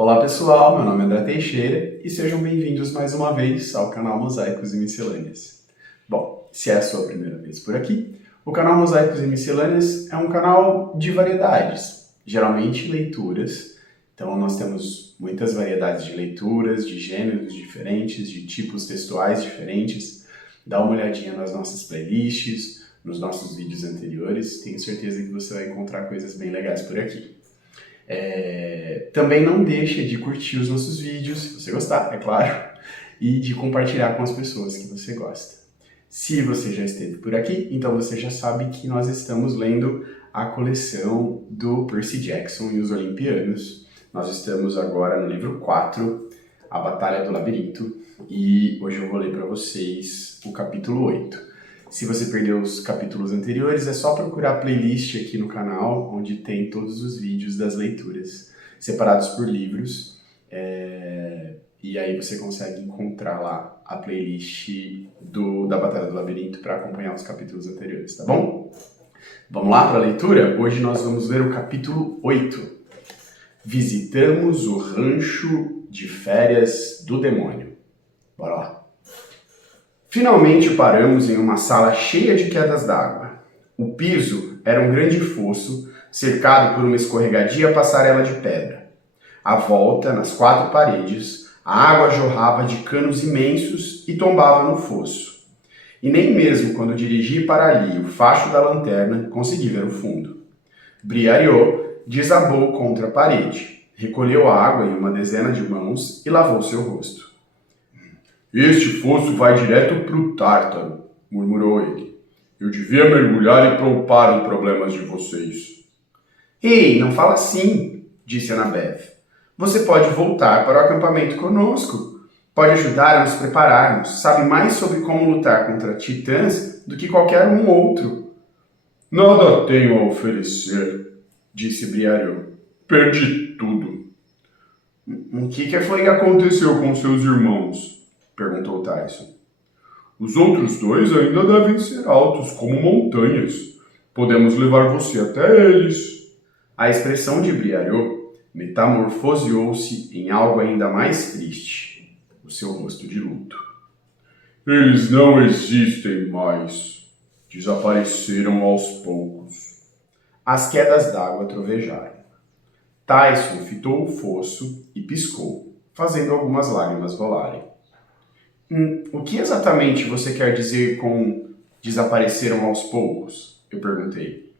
Olá pessoal, meu nome é André Teixeira e sejam bem-vindos mais uma vez ao canal Mosaicos e Miscelâneas. Bom, se é a sua primeira vez por aqui, o canal Mosaicos e Miscelâneas é um canal de variedades, geralmente leituras. Então nós temos muitas variedades de leituras, de gêneros diferentes, de tipos textuais diferentes. Dá uma olhadinha nas nossas playlists, nos nossos vídeos anteriores, tenho certeza que você vai encontrar coisas bem legais por aqui. Também não deixa de curtir os nossos vídeos, se você gostar, é claro, e de compartilhar com as pessoas que você gosta. Se você já esteve por aqui, então você já sabe que nós estamos lendo a coleção do Percy Jackson e os Olimpianos. Nós estamos agora no livro 4, A Batalha do Labirinto, e hoje eu vou ler para vocês o capítulo 8. Se você perdeu os capítulos anteriores, é só procurar a playlist aqui no canal, onde tem todos os vídeos das leituras, separados por livros, e aí você consegue encontrar lá a playlist da Batalha do Labirinto para acompanhar os capítulos anteriores, tá bom? Vamos lá para a leitura? Hoje nós vamos ler o capítulo 8. Visitamos o rancho de férias do demônio. Bora lá. Finalmente paramos em uma sala cheia de quedas d'água. O piso era um grande fosso, cercado por uma escorregadia passarela de pedra. À volta, nas 4 paredes, a água jorrava de canos imensos e tombava no fosso. E nem mesmo quando dirigi para ali o facho da lanterna, consegui ver o fundo. Briareau desabou contra a parede, recolheu a água em uma dezena de mãos e lavou seu rosto. Este fosso vai direto pro Tártaro, murmurou ele. Eu devia mergulhar e poupar os problemas de vocês. Ei, não fala assim, disse Annabeth. Você pode voltar para o acampamento conosco. Pode ajudar a nos prepararmos. Sabe mais sobre como lutar contra titãs do que qualquer um outro. Nada tenho a oferecer, disse Briareau. Perdi tudo. O que foi que aconteceu com seus irmãos? Perguntou Tyson. Os outros 2 ainda devem ser altos, como montanhas. Podemos levar você até eles. A expressão de Briareau metamorfoseou-se em algo ainda mais triste. O seu rosto de luto. Eles não existem mais. Desapareceram aos poucos. As quedas d'água trovejaram. Tyson fitou o fosso e piscou, fazendo algumas lágrimas rolarem. O que exatamente você quer dizer com desapareceram aos poucos? Eu perguntei.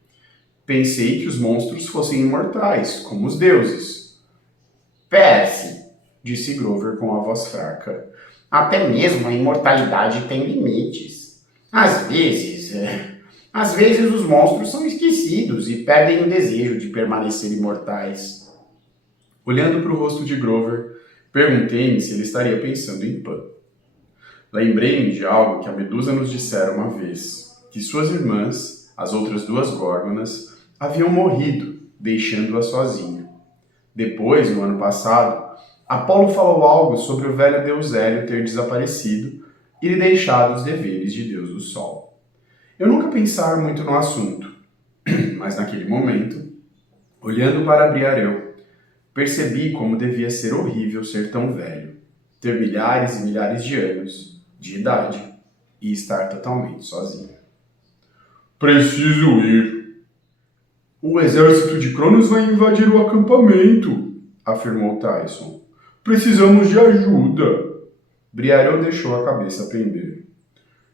Pensei que os monstros fossem imortais, como os deuses. Percy, disse Grover com a voz fraca. Até mesmo a imortalidade tem limites. Às vezes os monstros são esquecidos e perdem o desejo de permanecer imortais. Olhando para o rosto de Grover, perguntei-me se ele estaria pensando em Pan. Lembrei-me de algo que a Medusa nos dissera uma vez, que suas irmãs, as outras 2 górgonas, haviam morrido, deixando-a sozinha. Depois, no ano passado, Apolo falou algo sobre o velho deus Hélio ter desaparecido e lhe deixado os deveres de deus do sol. Eu nunca pensara muito no assunto, mas naquele momento, olhando para Briareau, percebi como devia ser horrível ser tão velho, ter milhares e milhares de anos, de idade, e estar totalmente sozinho. Preciso ir. O exército de Cronos vai invadir o acampamento, afirmou Tyson. Precisamos de ajuda. Briareau deixou a cabeça pender.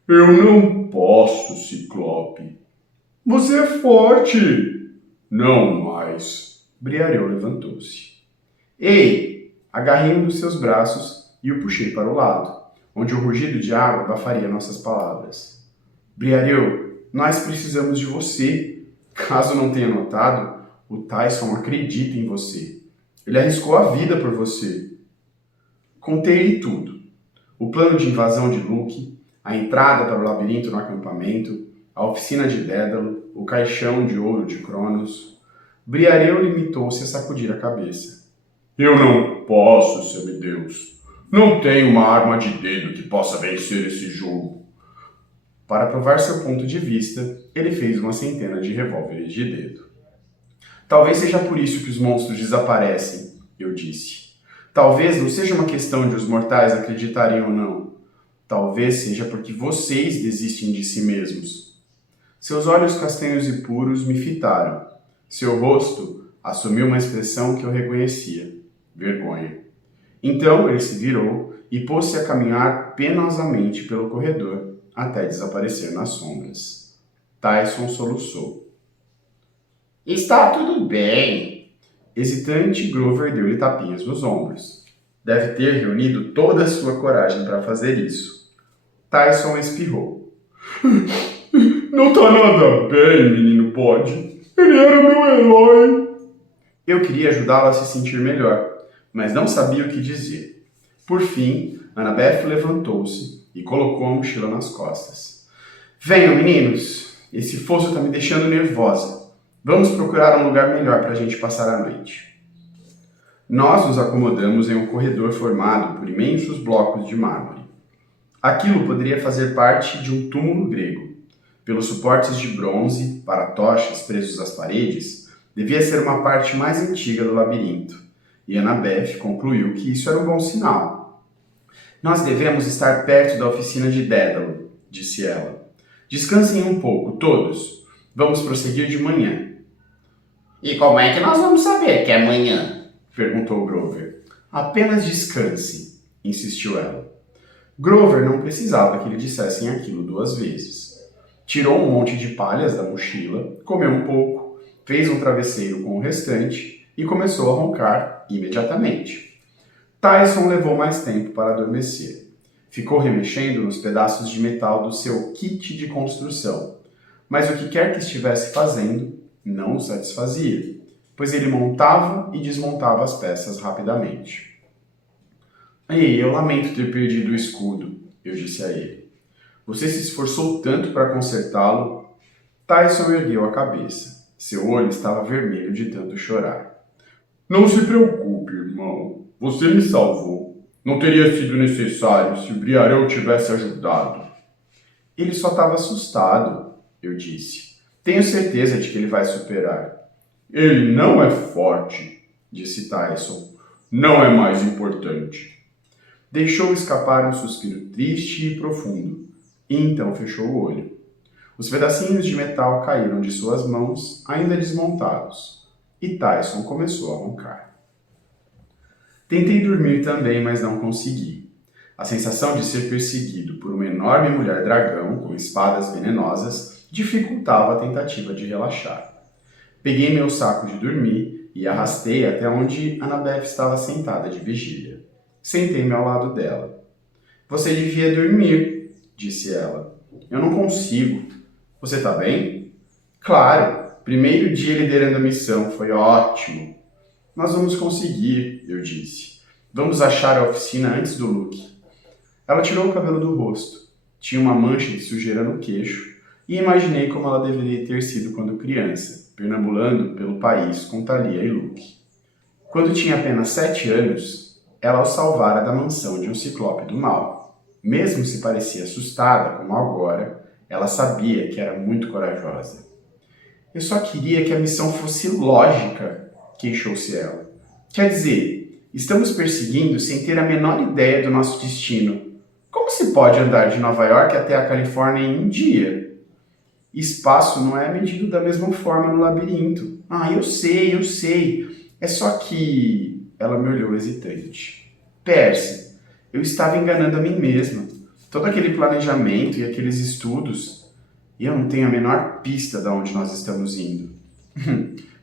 Eu não posso, Ciclope. Você é forte. Não mais. Briareau levantou-se. Ei! Agarrei um dos seus braços e o puxei para o lado, onde o rugido de água abafaria nossas palavras. Briareau, nós precisamos de você. Caso não tenha notado, o Tyson acredita em você. Ele arriscou a vida por você. Contei-lhe tudo. O plano de invasão de Luke, a entrada para o labirinto no acampamento, a oficina de Dédalo, o caixão de ouro de Cronos. Briareau limitou-se a sacudir a cabeça. Eu não posso, semideus. Não tenho uma arma de dedo que possa vencer esse jogo. Para provar seu ponto de vista, ele fez uma centena de revólveres de dedo. Talvez seja por isso que os monstros desaparecem, eu disse. Talvez não seja uma questão de os mortais acreditarem ou não. Talvez seja porque vocês desistem de si mesmos. Seus olhos castanhos e puros me fitaram. Seu rosto assumiu uma expressão que eu reconhecia: vergonha. Então ele se virou e pôs-se a caminhar penosamente pelo corredor até desaparecer nas sombras. Tyson soluçou. Está tudo bem. Hesitante, Grover deu-lhe tapinhas nos ombros. Deve ter reunido toda a sua coragem para fazer isso. Tyson espirrou. Não tá nada bem, menino Pod. Ele era meu herói. Eu queria ajudá-lo a se sentir melhor, mas não sabia o que dizer. Por fim, Annabeth levantou-se e colocou a mochila nas costas. Venham, meninos. Esse fosso está me deixando nervosa. Vamos procurar um lugar melhor para a gente passar a noite. Nós nos acomodamos em um corredor formado por imensos blocos de mármore. Aquilo poderia fazer parte de um túmulo grego. Pelos suportes de bronze, para tochas presos às paredes, devia ser uma parte mais antiga do labirinto, e Annabeth concluiu que isso era um bom sinal. Nós devemos estar perto da oficina de Dédalo, disse ela. Descansem um pouco, todos. Vamos prosseguir de manhã. E como é que nós vamos saber que é amanhã? Perguntou Grover. Apenas descanse, insistiu ela. Grover não precisava que lhe dissessem aquilo 2 vezes. Tirou um monte de palhas da mochila, comeu um pouco, fez um travesseiro com o restante e começou a roncar imediatamente. Tyson levou mais tempo para adormecer. Ficou remexendo nos pedaços de metal do seu kit de construção, mas o que quer que estivesse fazendo não o satisfazia, pois ele montava e desmontava as peças rapidamente. Ei, eu lamento ter perdido o escudo, eu disse a ele. Você se esforçou tanto para consertá-lo? Tyson ergueu a cabeça. Seu olho estava vermelho de tanto chorar. Não se preocupe, irmão. Você me salvou. Não teria sido necessário se o Briarão tivesse ajudado. Ele só estava assustado, eu disse. Tenho certeza de que ele vai superar. Ele não é forte, disse Tyson. Não é mais importante. Deixou escapar um suspiro triste e profundo, e então fechou o olho. Os pedacinhos de metal caíram de suas mãos, ainda desmontados, e Tyson começou a roncar. Tentei dormir também, mas não consegui. A sensação de ser perseguido por uma enorme mulher-dragão com espadas venenosas dificultava a tentativa de relaxar. Peguei meu saco de dormir e arrastei até onde Annabeth estava sentada de vigília. Sentei-me ao lado dela. Você devia dormir, disse ela. Eu não consigo. Você está bem? Claro. Primeiro dia liderando a missão. Foi ótimo. Nós vamos conseguir, eu disse. Vamos achar a oficina antes do Luke. Ela tirou o cabelo do rosto. Tinha uma mancha de sujeira no queixo e imaginei como ela deveria ter sido quando criança, perambulando pelo país com Thalia e Luke. Quando tinha apenas 7 anos, ela o salvara da mansão de um ciclope do mal. Mesmo se parecia assustada, como agora, ela sabia que era muito corajosa. Eu só queria que a missão fosse lógica, queixou-se ela. Quer dizer, estamos perseguindo sem ter a menor ideia do nosso destino. Como se pode andar de Nova York até a Califórnia em um dia? Espaço não é medido da mesma forma no labirinto. Eu sei. É só que... Ela me olhou hesitante. Percy, eu estava enganando a mim mesma. Todo aquele planejamento e aqueles estudos, e eu não tenho a menor pista de onde nós estamos indo.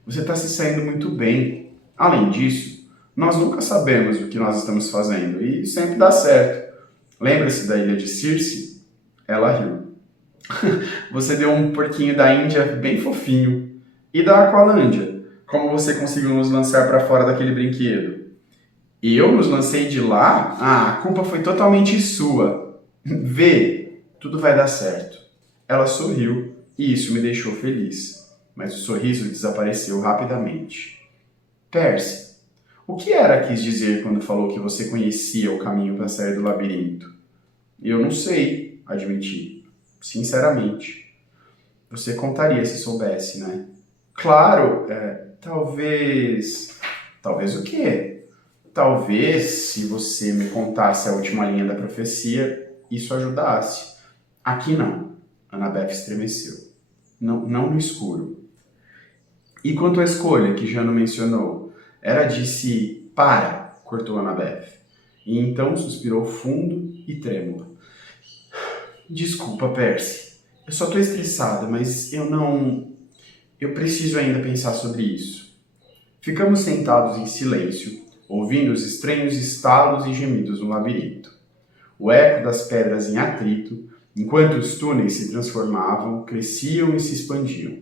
Você está se saindo muito bem. Além disso, nós nunca sabemos o que nós estamos fazendo e sempre dá certo. Lembra-se da ilha de Circe? Ela riu. Você deu um porquinho da Índia bem fofinho. E da Aqualândia? Como você conseguiu nos lançar para fora daquele brinquedo? Eu nos lancei de lá? A culpa foi totalmente sua. Vê, tudo vai dar certo. Ela sorriu e isso me deixou feliz, mas o sorriso desapareceu rapidamente. Percy, o que Hera quis dizer quando falou que você conhecia o caminho para sair do labirinto? Eu não sei, admiti. Sinceramente. Você contaria se soubesse, né? Claro, talvez... Talvez o quê? Talvez, se você me contasse a última linha da profecia, isso ajudasse. Aqui não. Annabeth estremeceu. Não no escuro. E quanto à escolha que Jano mencionou? Ela disse, para, cortou Annabeth. E então suspirou fundo e trêmula. Desculpa, Percy. Eu só tô estressada, mas eu preciso ainda pensar sobre isso. Ficamos sentados em silêncio, ouvindo os estranhos estalos e gemidos no labirinto. O eco das pedras em atrito, enquanto os túneis se transformavam, cresciam e se expandiam.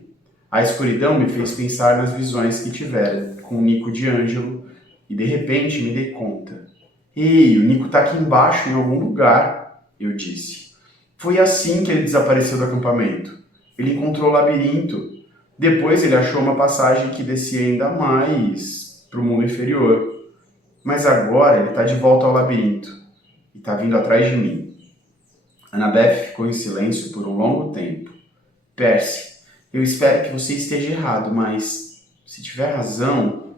A escuridão me fez pensar nas visões que tivera com o Nico de Ângelo e de repente me dei conta. Ei, o Nico tá aqui embaixo em algum lugar, eu disse. Foi assim que ele desapareceu do acampamento. Ele encontrou o labirinto. Depois ele achou uma passagem que descia ainda mais para o mundo inferior. Mas agora ele está de volta ao labirinto e está vindo atrás de mim. Annabeth ficou em silêncio por um longo tempo. Percy, eu espero que você esteja errado, mas se tiver razão...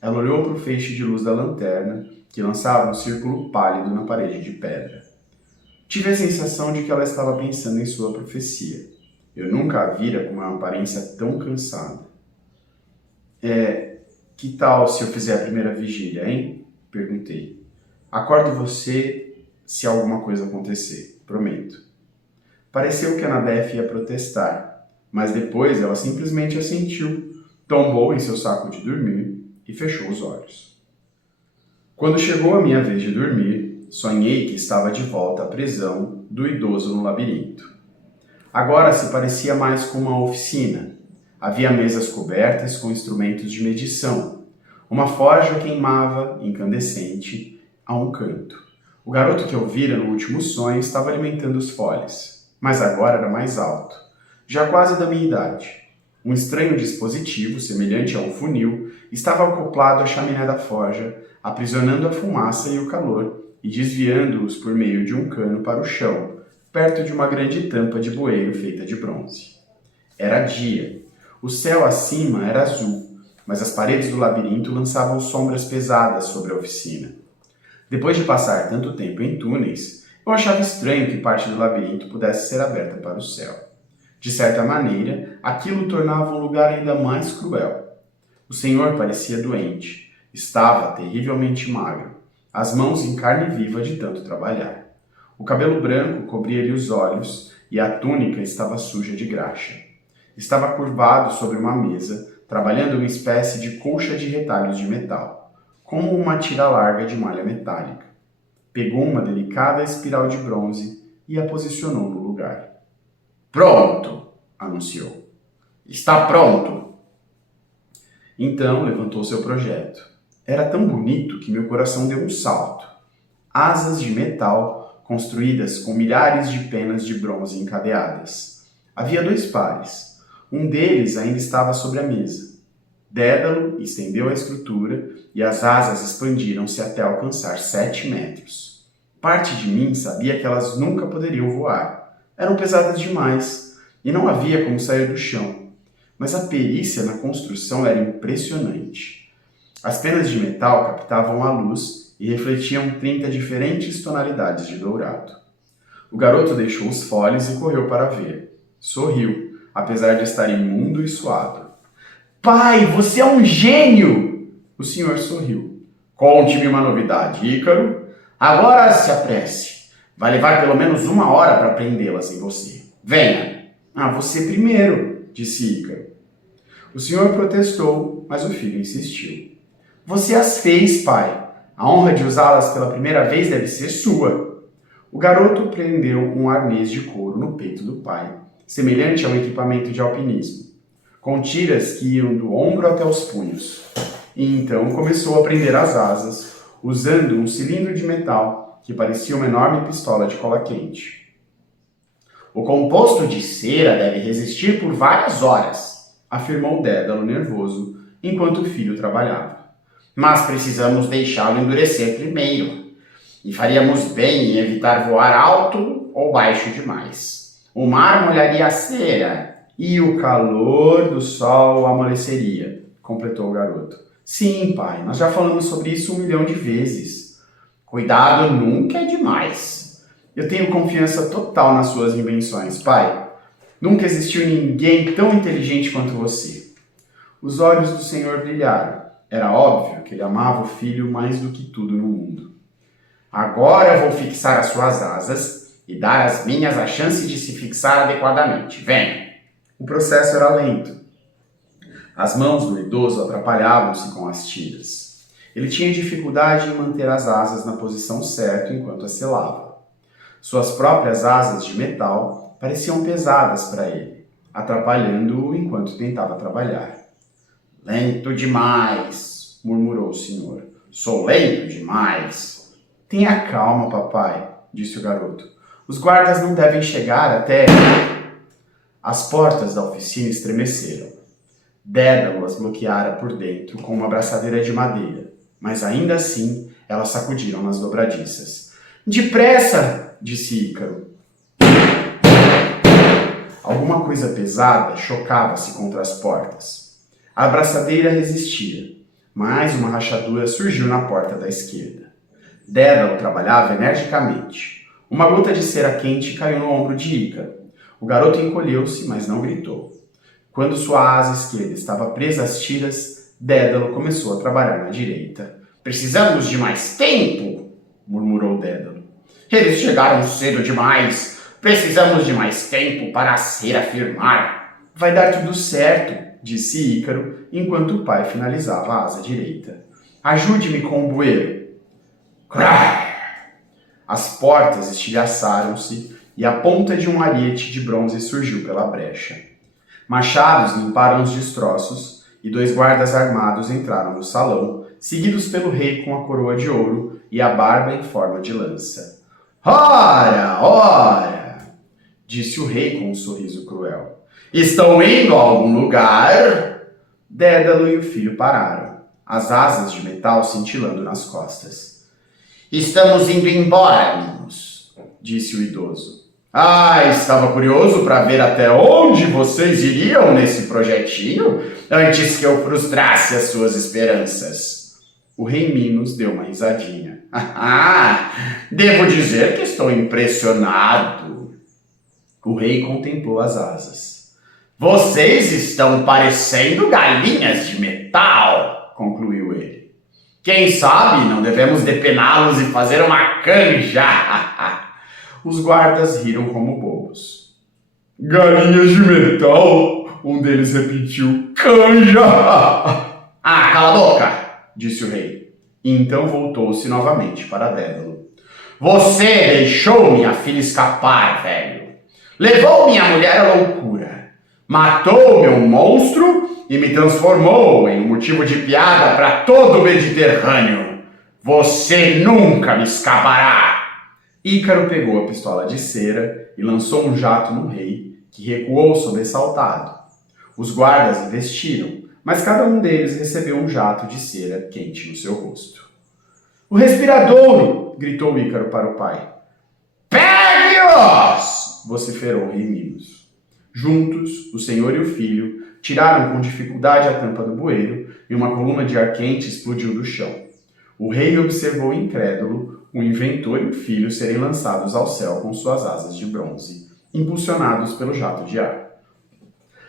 Ela olhou para o feixe de luz da lanterna, que lançava um círculo pálido na parede de pedra. Tive a sensação de que ela estava pensando em sua profecia. Eu nunca a vira com uma aparência tão cansada. Que tal se eu fizer a primeira vigília, hein? Perguntei. Acordo você se alguma coisa acontecer, prometo. Pareceu que Annabeth ia protestar, mas depois ela simplesmente assentiu, tombou em seu saco de dormir e fechou os olhos. Quando chegou a minha vez de dormir, sonhei que estava de volta à prisão do idoso no labirinto. Agora se parecia mais com uma oficina. Havia mesas cobertas com instrumentos de medição. Uma forja queimava, incandescente, a um canto. O garoto que eu vira no último sonho estava alimentando os foles, mas agora era mais alto, já quase da minha idade. Um estranho dispositivo, semelhante a um funil, estava acoplado à chaminé da forja, aprisionando a fumaça e o calor e desviando-os por meio de um cano para o chão, perto de uma grande tampa de bueiro feita de bronze. Era dia. O céu acima era azul, mas as paredes do labirinto lançavam sombras pesadas sobre a oficina. Depois de passar tanto tempo em túneis, eu achava estranho que parte do labirinto pudesse ser aberta para o céu. De certa maneira, aquilo tornava um lugar ainda mais cruel. O senhor parecia doente. Estava terrivelmente magro, as mãos em carne viva de tanto trabalhar. O cabelo branco cobria-lhe os olhos e a túnica estava suja de graxa. Estava curvado sobre uma mesa, trabalhando uma espécie de colcha de retalhos de metal, como uma tira larga de malha metálica. Pegou uma delicada espiral de bronze e a posicionou no lugar. Pronto, anunciou. Está pronto. Então levantou seu projeto. Era tão bonito que meu coração deu um salto. Asas de metal construídas com milhares de penas de bronze encadeadas. Havia 2 pares. Um deles ainda estava sobre a mesa. Dédalo estendeu a estrutura e as asas expandiram-se até alcançar 7 metros. Parte de mim sabia que elas nunca poderiam voar. Eram pesadas demais e não havia como sair do chão. Mas a perícia na construção era impressionante. As penas de metal captavam a luz e refletiam 30 diferentes tonalidades de dourado. O garoto deixou os foles e correu para ver. Sorriu, apesar de estar imundo e suado. Pai, você é um gênio! O senhor sorriu. Conte-me uma novidade, Ícaro. Agora se apresse. Vai levar pelo menos 1 hora para prendê-las em você. Venha! Você primeiro, disse Ícaro. O senhor protestou, mas o filho insistiu. Você as fez, pai. A honra de usá-las pela primeira vez deve ser sua. O garoto prendeu um arnês de couro no peito do pai, semelhante a um equipamento de alpinismo, com tiras que iam do ombro até os punhos. E então começou a prender as asas, usando um cilindro de metal que parecia uma enorme pistola de cola quente. O composto de cera deve resistir por várias horas, afirmou Dédalo nervoso, enquanto o filho trabalhava. Mas precisamos deixá-lo endurecer primeiro. E faríamos bem em evitar voar alto ou baixo demais. O mar molharia a cera e o calor do sol amoleceria, completou o garoto. Sim, pai, nós já falamos sobre isso 1 milhão de vezes. Cuidado nunca é demais. Eu tenho confiança total nas suas invenções, pai. Nunca existiu ninguém tão inteligente quanto você. Os olhos do Senhor brilharam. Era óbvio que ele amava o filho mais do que tudo no mundo. Agora vou fixar as suas asas e dar às minhas a chance de se fixar adequadamente. Venha! O processo era lento. As mãos do idoso atrapalhavam-se com as tiras. Ele tinha dificuldade em manter as asas na posição certa enquanto as selava. Suas próprias asas de metal pareciam pesadas para ele, atrapalhando-o enquanto tentava trabalhar. Lento demais, murmurou o senhor. Sou lento demais. Tenha calma, papai, disse o garoto. Os guardas não devem chegar até... As portas da oficina estremeceram. Dédalo as bloqueara por dentro com uma abraçadeira de madeira, mas ainda assim elas sacudiram nas dobradiças. Depressa! Disse Ícaro. Alguma coisa pesada chocava-se contra as portas. A abraçadeira resistia, mas uma rachadura surgiu na porta da esquerda. Dédalo trabalhava energicamente. Uma gota de cera quente caiu no ombro de Ícaro. O garoto encolheu-se, mas não gritou. Quando sua asa esquerda estava presa às tiras, Dédalo começou a trabalhar na direita. Precisamos de mais tempo, murmurou Dédalo. Eles chegaram cedo demais. Precisamos de mais tempo para a cera firmar. Vai dar tudo certo, disse Ícaro, enquanto o pai finalizava a asa direita. Ajude-me com o bueiro. Crá! As portas estilhaçaram-se e a ponta de um ariete de bronze surgiu pela brecha. Machados limparam os destroços e 2 guardas armados entraram no salão, seguidos pelo rei com a coroa de ouro e a barba em forma de lança. Ora, ora, disse o rei com um sorriso cruel. Estão indo a algum lugar? Dédalo e o filho pararam, as asas de metal cintilando nas costas. Estamos indo embora, meninos, disse o idoso. Estava curioso para ver até onde vocês iriam nesse projetinho antes que eu frustrasse as suas esperanças. O rei Minos deu uma risadinha. Devo dizer que estou impressionado. O rei contemplou as asas. Vocês estão parecendo galinhas de metal, concluiu ele. Quem sabe não devemos depená-los e fazer uma canja. Os guardas riram como bobos. Galinhas de metal? Um deles repetiu. Canja! Cala a boca! Disse o rei. E então voltou-se novamente para Dédalo. Você deixou minha filha escapar, velho. Levou minha mulher à loucura. Matou meu monstro e me transformou em um motivo de piada para todo o Mediterrâneo. Você nunca me escapará! Ícaro pegou a pistola de cera e lançou um jato no rei, que recuou sobressaltado. Os guardas investiram, mas cada um deles recebeu um jato de cera quente no seu rosto. O respiradouro! Gritou Ícaro para o pai. Pegue-os! Vociferou o rei Minos. Juntos, o senhor e o filho tiraram com dificuldade a tampa do bueiro e uma coluna de ar quente explodiu do chão. O rei observou incrédulo o inventor e o filho serem lançados ao céu com suas asas de bronze, impulsionados pelo jato de ar.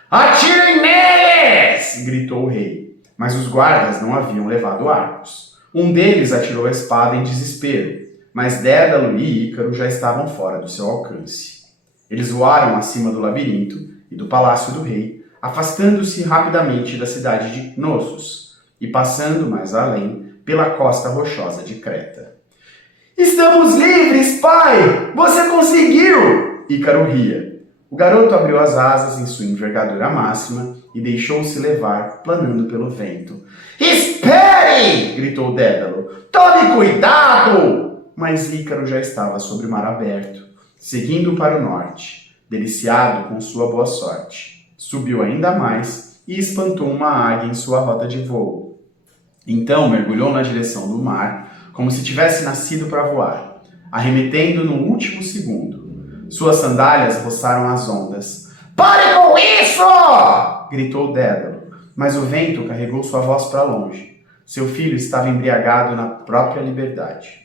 Atirem neles! Gritou o rei, mas os guardas não haviam levado arcos. Um deles atirou a espada em desespero, mas Dédalo e Ícaro já estavam fora do seu alcance. Eles voaram acima do labirinto e do palácio do rei, afastando-se rapidamente da cidade de Knossos e passando mais além pela costa rochosa de Creta. Estamos livres, pai! Você conseguiu! Ícaro ria. O garoto abriu as asas em sua envergadura máxima e deixou-se levar, planando pelo vento. Espere! Gritou Dédalo. Tome cuidado! Mas Ícaro já estava sobre o mar aberto, seguindo para o norte, deliciado com sua boa sorte. Subiu ainda mais e espantou uma águia em sua rota de voo. Então mergulhou na direção do mar, como se tivesse nascido para voar, arremetendo no último segundo. Suas sandálias roçaram as ondas. Pare com isso! Gritou Dédalo, mas o vento carregou sua voz para longe. Seu filho estava embriagado na própria liberdade.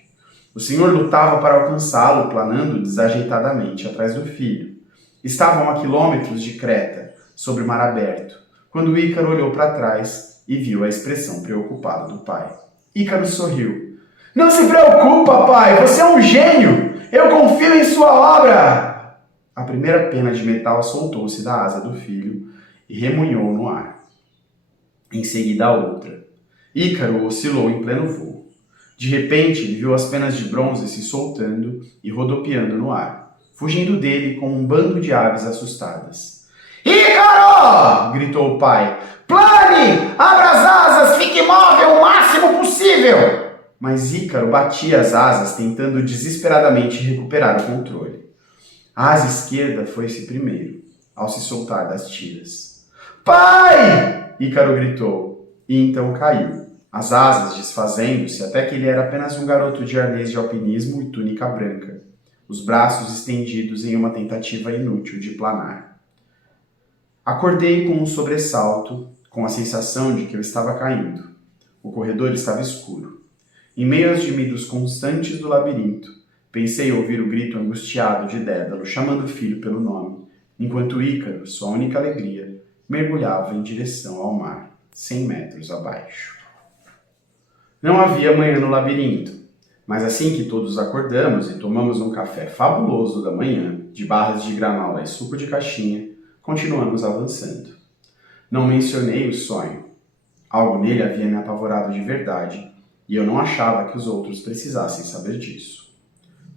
O senhor lutava para alcançá-lo, planando desajeitadamente atrás do filho. Estavam a quilômetros de Creta, sobre o mar aberto, quando Ícaro olhou para trás e viu a expressão preocupada do pai. Ícaro sorriu. Não se preocupa, pai! Você é um gênio! Eu confio em sua obra! A primeira pena de metal soltou-se da asa do filho e remoinhou no ar. Em seguida a outra. Ícaro oscilou em pleno voo. De repente, ele viu as penas de bronze se soltando e rodopiando no ar, fugindo dele com um bando de aves assustadas. Ícaro! Gritou o pai. Plane! Abra as asas! Fique imóvel o máximo possível! Mas Ícaro batia as asas, tentando desesperadamente recuperar o controle. A asa esquerda foi-se primeiro, ao se soltar das tiras. Pai! Ícaro gritou, e então caiu, as asas desfazendo-se até que ele era apenas um garoto de arnês de alpinismo e túnica branca, os braços estendidos em uma tentativa inútil de planar. Acordei com um sobressalto, com a sensação de que eu estava caindo. O corredor estava escuro. Em meio aos gemidos constantes do labirinto, pensei ouvir o grito angustiado de Dédalo chamando o filho pelo nome, enquanto Ícaro, sua única alegria, mergulhava em direção ao mar, 100 metros abaixo. Não havia manhã no labirinto, mas assim que todos acordamos e tomamos um café fabuloso da manhã, de barras de granola e suco de caixinha, continuamos avançando. Não mencionei o sonho. Algo nele havia me apavorado de verdade, e eu não achava que os outros precisassem saber disso.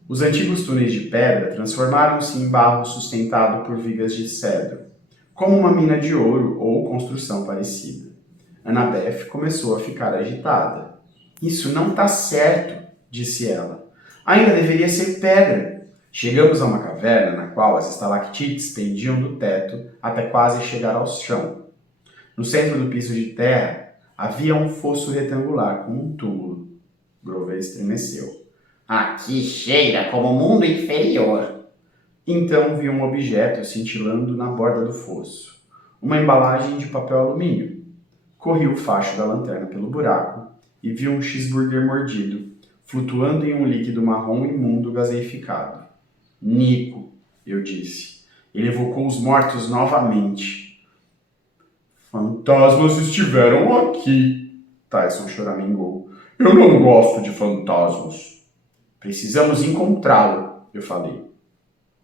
Os antigos túneis de pedra transformaram-se em barro sustentado por vigas de cedro, como uma mina de ouro ou construção parecida. Annabeth começou a ficar agitada. Isso não está certo, disse ela. Ainda deveria ser pedra. Chegamos a uma caverna na qual as estalactites pendiam do teto até quase chegar ao chão. No centro do piso de terra havia um fosso retangular com um túmulo. Grover estremeceu. Aqui cheira como mundo inferior. Então vi um objeto cintilando na borda do fosso. Uma embalagem de papel alumínio. Corri o facho da lanterna pelo buraco e vi um cheeseburger mordido, flutuando em um líquido marrom imundo gaseificado. Nico, eu disse. Ele evocou os mortos novamente. Fantasmas estiveram aqui, Tyson choramingou. Eu não gosto de fantasmas. Precisamos encontrá-lo, eu falei.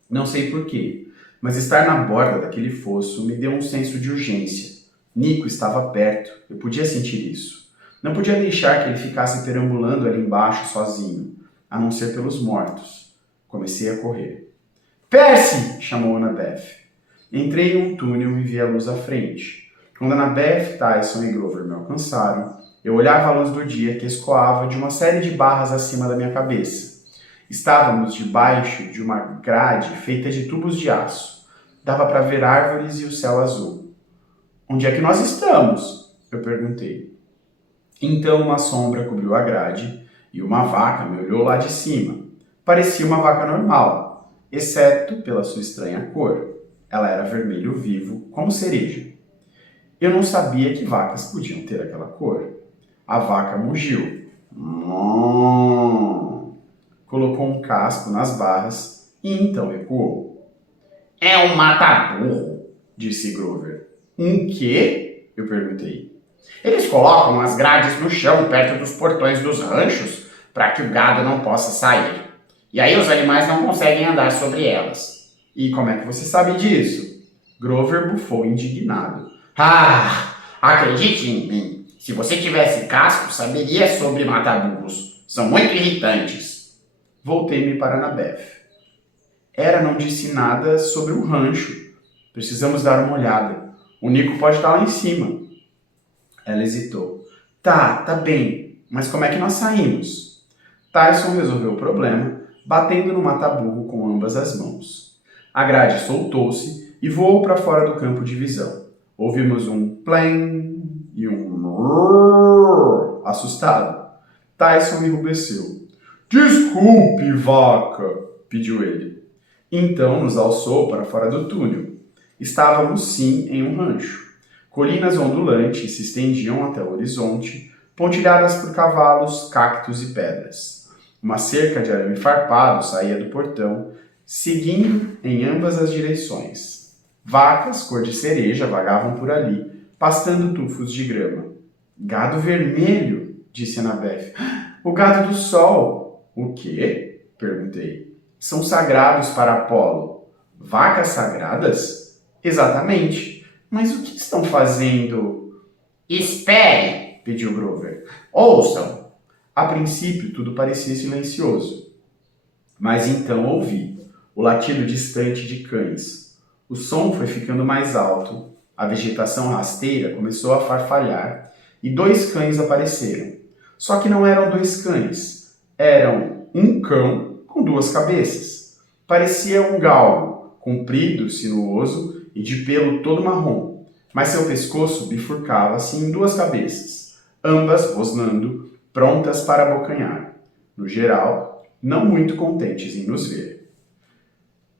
Não sei porquê, mas estar na borda daquele fosso me deu um senso de urgência. Nico estava perto, eu podia sentir isso. Não podia deixar que ele ficasse perambulando ali embaixo sozinho, a não ser pelos mortos. Comecei a correr. Percy! Chamou Annabeth. Entrei em um túnel e vi a luz à frente. Quando Annabeth, Tyson e Grover me alcançaram, eu olhava a luz do dia que escoava de uma série de barras acima da minha cabeça. Estávamos debaixo de uma grade feita de tubos de aço. Dava para ver árvores e o céu azul. Onde é que nós estamos? Eu perguntei. Então uma sombra cobriu a grade e uma vaca me olhou lá de cima. Parecia uma vaca normal, exceto pela sua estranha cor. Ela era vermelho vivo, como cereja. Eu não sabia que vacas podiam ter aquela cor. A vaca mugiu. Colocou um casco nas barras e então ecoou. É um mata-burro, disse Grover. Um quê? Eu perguntei. Eles colocam as grades no chão perto dos portões dos ranchos para que o gado não possa sair. E aí os animais não conseguem andar sobre elas. E como é que você sabe disso? Grover bufou indignado. Ah, acredite em mim. Se você tivesse casco, saberia sobre mata-burros. São muito irritantes. Voltei-me para Annabeth. Era não disse nada sobre o rancho. Precisamos dar uma olhada. O Nico pode estar lá em cima. Ela hesitou. Tá bem. Mas como é que nós saímos? Tyson resolveu o problema, batendo no mata-burro com ambas as mãos. A grade soltou-se e voou para fora do campo de visão. Ouvimos um plém e um mrrr assustado. Tyson enrubesceu. Desculpe, vaca, pediu ele. Então nos alçou para fora do túnel. Estávamos sim em um rancho. Colinas ondulantes se estendiam até o horizonte, pontilhadas por cavalos, cactos e pedras. Uma cerca de arame farpado saía do portão, seguindo em ambas as direções. Vacas, cor de cereja, vagavam por ali, pastando tufos de grama. Gado vermelho, disse Annabeth. O gado do sol. O quê? Perguntei. São sagrados para Apolo. Vacas sagradas? Exatamente. Mas o que estão fazendo? Espere, pediu Grover. Ouçam. A princípio, tudo parecia silencioso. Mas então ouvi o latido distante de cães. O som foi ficando mais alto, a vegetação rasteira começou a farfalhar e 2 cães apareceram. Só que não eram 2 cães, eram um cão com 2 cabeças. Parecia um galgo, comprido, sinuoso e de pelo todo marrom, mas seu pescoço bifurcava-se em 2 cabeças, ambas rosnando, prontas para abocanhar. No geral, não muito contentes em nos ver.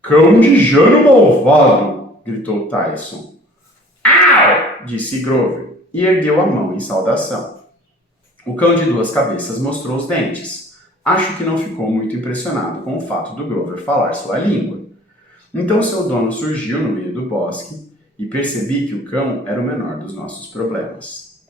Cão de Jano malvado! Gritou Tyson. Au! Disse Grover e ergueu a mão em saudação. O cão de 2 cabeças mostrou os dentes. Acho que não ficou muito impressionado com o fato do Grover falar sua língua. Então seu dono surgiu no meio do bosque e percebi que o cão era o menor dos nossos problemas.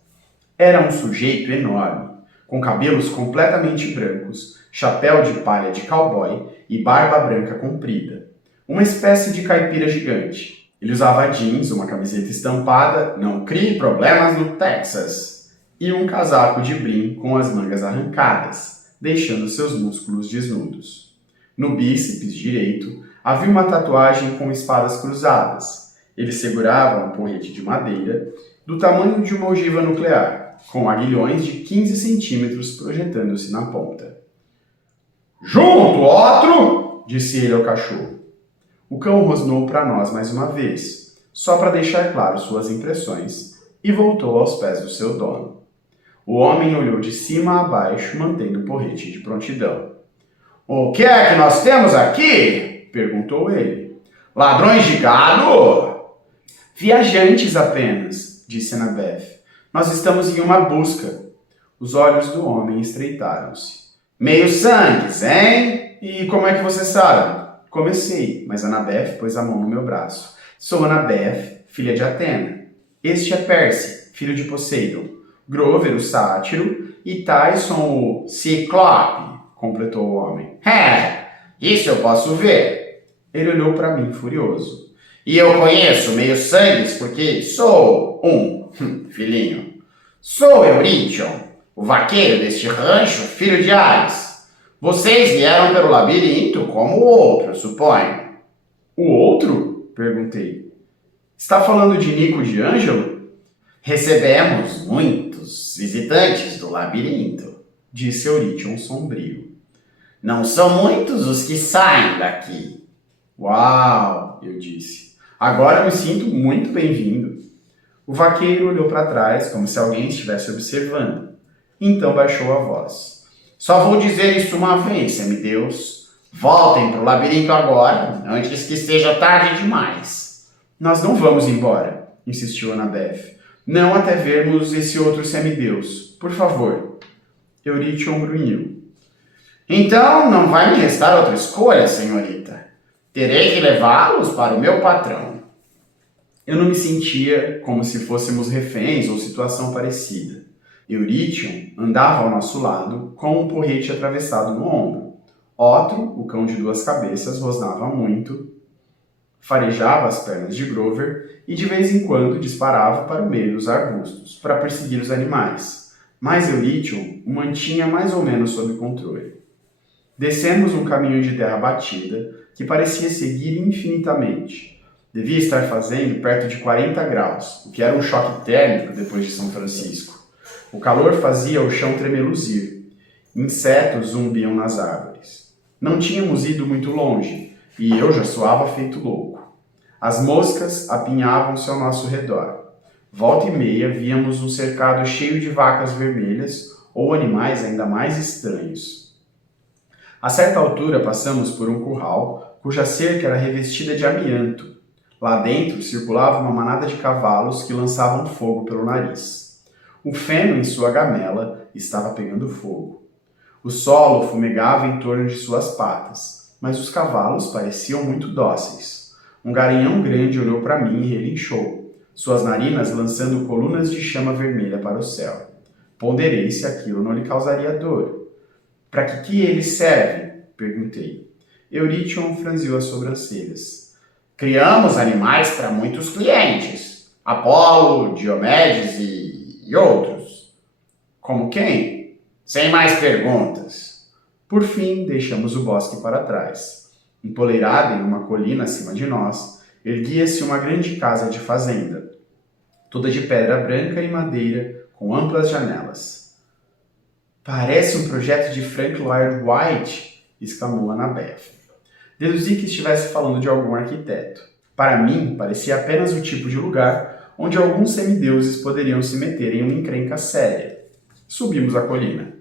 Era um sujeito enorme, com cabelos completamente brancos, chapéu de palha de cowboy e barba branca comprida. Uma espécie de caipira gigante. Ele usava jeans, uma camiseta estampada, não crie problemas no Texas, e um casaco de brim com as mangas arrancadas, deixando seus músculos desnudos. No bíceps direito havia uma tatuagem com espadas cruzadas. Ele segurava um porrete de madeira do tamanho de uma ogiva nuclear, com aguilhões de 15 centímetros projetando-se na ponta. Junto, outro! Disse ele ao cachorro. O cão rosnou para nós mais uma vez, só para deixar claro suas impressões, e voltou aos pés do seu dono. O homem olhou de cima a baixo, mantendo o porrete de prontidão. O que é que nós temos aqui? Perguntou ele. Ladrões de gado? Viajantes apenas, disse Annabeth. Nós estamos em uma busca. Os olhos do homem estreitaram-se. Meio sangues, hein? E como é que você sabe? Comecei, mas Annabeth pôs a mão no meu braço. Sou Annabeth, filha de Atena. Este é Percy, filho de Poseidon. Grover, o sátiro, e Tyson, o ciclope, completou o homem. Isso eu posso ver. Ele olhou para mim, furioso. E eu conheço meio sangues porque sou filhinho. Sou Eurítion, o vaqueiro deste rancho, filho de Ares. Vocês vieram pelo labirinto como o outro, suponho. O outro? Perguntei. Está falando de Nico de Ângelo? Recebemos muitos visitantes do labirinto, disse Eurítion sombrio. Não são muitos os que saem daqui. Uau, eu disse. Agora me sinto muito bem-vindo. O vaqueiro olhou para trás como se alguém estivesse observando. Então baixou a voz. Só vou dizer isso uma vez, semideus. Voltem para o labirinto agora, antes que seja tarde demais. Nós não vamos embora, insistiu Annabeth. Não até vermos esse outro semideus. Por favor. Eurítion grunhiu. Então não vai me restar outra escolha, senhorita. Terei que levá-los para o meu patrão. Eu não me sentia como se fôssemos reféns ou situação parecida. Eurítion andava ao nosso lado com um porrete atravessado no ombro. Otro, o cão de 2 cabeças, rosnava muito, farejava as pernas de Grover e de vez em quando disparava para o meio dos arbustos, para perseguir os animais. Mas Eurítion o mantinha mais ou menos sob controle. Descemos um caminho de terra batida que parecia seguir infinitamente. Devia estar fazendo perto de 40 graus, o que era um choque térmico depois de São Francisco. O calor fazia o chão tremeluzir. Insetos zumbiam nas árvores. Não tínhamos ido muito longe, e eu já suava feito louco. As moscas apinhavam-se ao nosso redor. Volta e meia víamos um cercado cheio de vacas vermelhas ou animais ainda mais estranhos. A certa altura passamos por um curral, cuja cerca era revestida de amianto. Lá dentro circulava uma manada de cavalos que lançavam fogo pelo nariz. O feno em sua gamela estava pegando fogo. O solo fumegava em torno de suas patas, mas os cavalos pareciam muito dóceis. Um garanhão grande olhou para mim e relinchou, suas narinas lançando colunas de chama vermelha para o céu. Ponderei se aquilo não lhe causaria dor. Para que ele serve? Perguntei. Eurítion franziu as sobrancelhas. Criamos animais para muitos clientes. Apolo, Diomedes e outros. Como quem? Sem mais perguntas. Por fim, deixamos o bosque para trás. Empoleirada em uma colina acima de nós, erguia-se uma grande casa de fazenda, toda de pedra branca e madeira, com amplas janelas. Parece um projeto de Frank Lloyd Wright, exclamou Annabeth. Deduzi que estivesse falando de algum arquiteto. Para mim, parecia apenas o tipo de lugar onde alguns semideuses poderiam se meter em uma encrenca séria. Subimos a colina.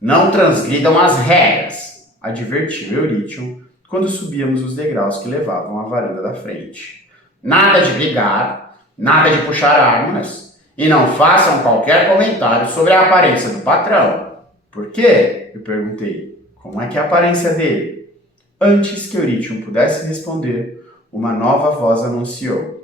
Não transgridam as regras, advertiu Eurítion quando subíamos os degraus que levavam à varanda da frente. Nada de brigar, nada de puxar armas, e não façam qualquer comentário sobre a aparência do patrão. Por quê? Eu perguntei. Como é que é a aparência dele? Antes que Eurítion pudesse responder, uma nova voz anunciou.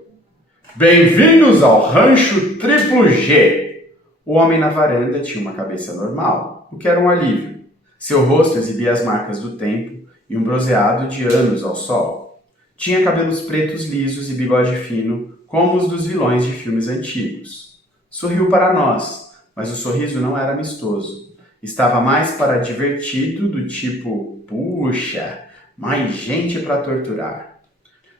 Bem-vindos ao Rancho Triplo G! O homem na varanda tinha uma cabeça normal, o que era um alívio. Seu rosto exibia as marcas do tempo e um bronzeado de anos ao sol. Tinha cabelos pretos lisos e bigode fino, como os dos vilões de filmes antigos. Sorriu para nós, mas o sorriso não era amistoso. Estava mais para divertido, do tipo, puxa, mais gente para torturar.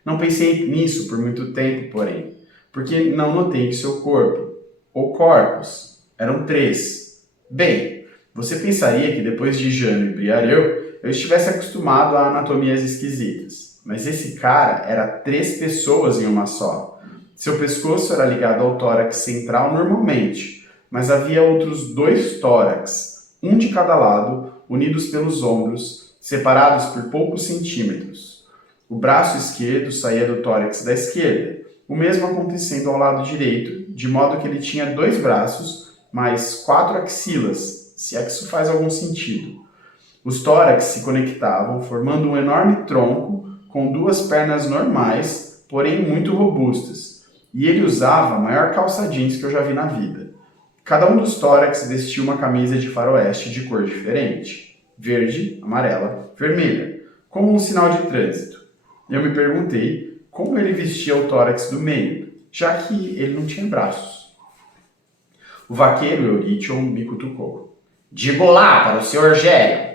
Não pensei nisso por muito tempo, porém, porque não notei que seu corpo, ou corpos, eram 3. Bem, você pensaria que depois de Jano e Briareu, eu estivesse acostumado a anatomias esquisitas. Mas esse cara era 3 pessoas em uma só. Seu pescoço era ligado ao tórax central normalmente, mas havia outros 2 tórax, um de cada lado, unidos pelos ombros, separados por poucos centímetros. O braço esquerdo saía do tórax da esquerda, o mesmo acontecendo ao lado direito, de modo que ele tinha 2 braços, mais 4 axilas, se é que isso faz algum sentido. Os tórax se conectavam, formando um enorme tronco com 2 pernas normais, porém muito robustas, e ele usava a maior calça jeans que eu já vi na vida. Cada um dos tórax vestia uma camisa de faroeste de cor diferente, verde, amarela, vermelha, como um sinal de trânsito. E eu me perguntei como ele vestia o tórax do meio, já que ele não tinha braços. O vaqueiro Eurítion me cutucou. Digo lá para o Sr. Gério.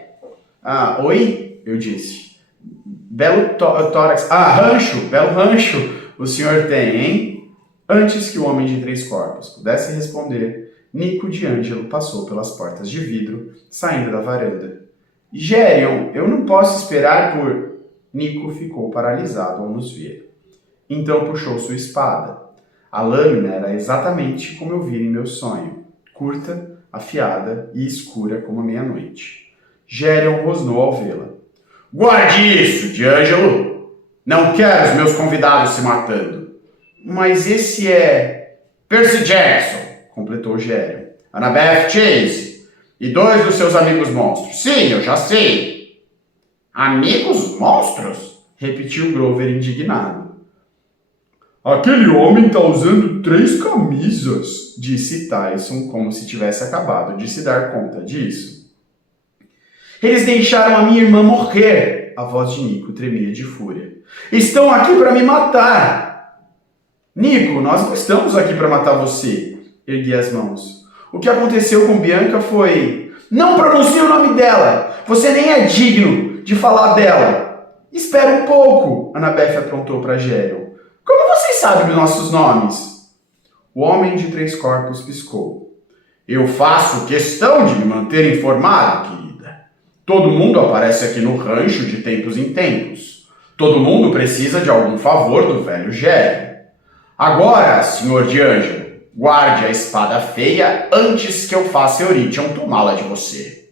Ah, oi? Eu disse. Belo tórax. Ah, rancho! Belo rancho o senhor tem, hein? Antes que o homem de 3 corpos pudesse responder, Nico de Angelo passou pelas portas de vidro, saindo da varanda. Gérion, eu não posso esperar por... Nico ficou paralisado ao nos ver. Então puxou sua espada. A lâmina era exatamente como eu vi em meu sonho, curta, afiada e escura como a meia-noite. Gérion rosnou ao vê-la. Guarde isso, D'Angelo! Não quero os meus convidados se matando. Mas esse é... Percy Jackson, completou Gérion. Annabeth Chase e 2 dos seus amigos monstros. Sim, eu já sei. Amigos monstros? Repetiu Grover indignado. Aquele homem está usando 3 camisas, disse Tyson como se tivesse acabado de se dar conta disso. Eles deixaram a minha irmã morrer. A voz de Nico tremia de fúria. Estão aqui para me matar. Nico, nós não estamos aqui para matar você. Ergui as mãos. O que aconteceu com Bianca foi... Não pronuncie o nome dela. Você nem é digno de falar dela. Espera um pouco. Annabeth aprontou para Gérion. Como vocês sabem os nossos nomes? O homem de 3 corpos piscou. Eu faço questão de me manter informado, querida. Todo mundo aparece aqui no rancho de tempos em tempos. Todo mundo precisa de algum favor do velho Gérion. Agora, Sr. D'Angelo, guarde a espada feia antes que eu faça Eurítion tomá-la de você.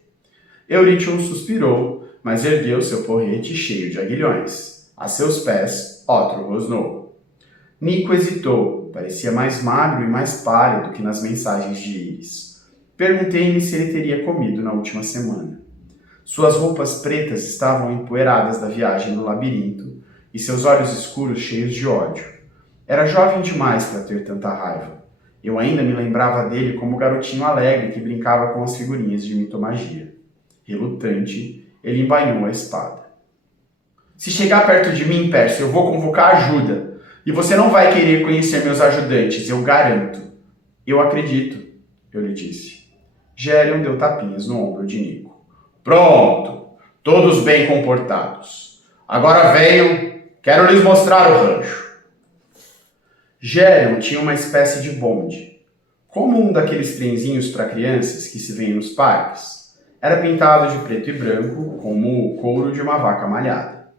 Eurítion suspirou, mas ergueu seu porrete cheio de aguilhões. A seus pés, Otro rosnou. Nico hesitou, parecia mais magro e mais pálido que nas mensagens de Iris. Perguntei-me se ele teria comido na última semana. Suas roupas pretas estavam empoeiradas da viagem no labirinto e seus olhos escuros cheios de ódio. Era jovem demais para ter tanta raiva. Eu ainda me lembrava dele como o garotinho alegre que brincava com as figurinhas de mitomagia. Relutante, ele embainhou a espada. Se chegar perto de mim, Pércio, eu vou convocar ajuda. E você não vai querer conhecer meus ajudantes, eu garanto. Eu acredito, eu lhe disse. Gélion deu tapinhas no ombro de Nico. Pronto, todos bem comportados. Agora venham, quero lhes mostrar o rancho. Gélion tinha uma espécie de bonde, como um daqueles trenzinhos para crianças que se vêem nos parques. Era pintado de preto e branco, como o couro de uma vaca malhada.